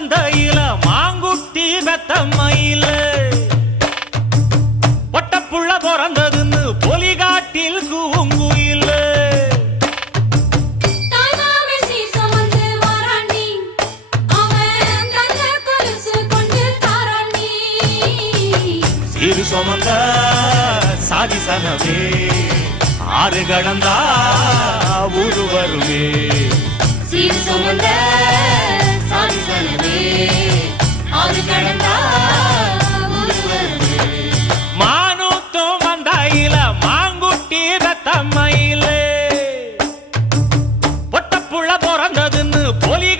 மந்தையில மாங்குட்டி பெத்த மயில. பொட்டப்புள்ள பிறந்ததுன்னு பொலிகாட்டில் கூங்குயில. சிறு சுமந்த சாதி சனவே ஆறு கடந்தா ஊரு வருமே. சீர் சுமந்த தமையிலே. பொட்டப்புள்ள பிறந்ததுன்னு போலி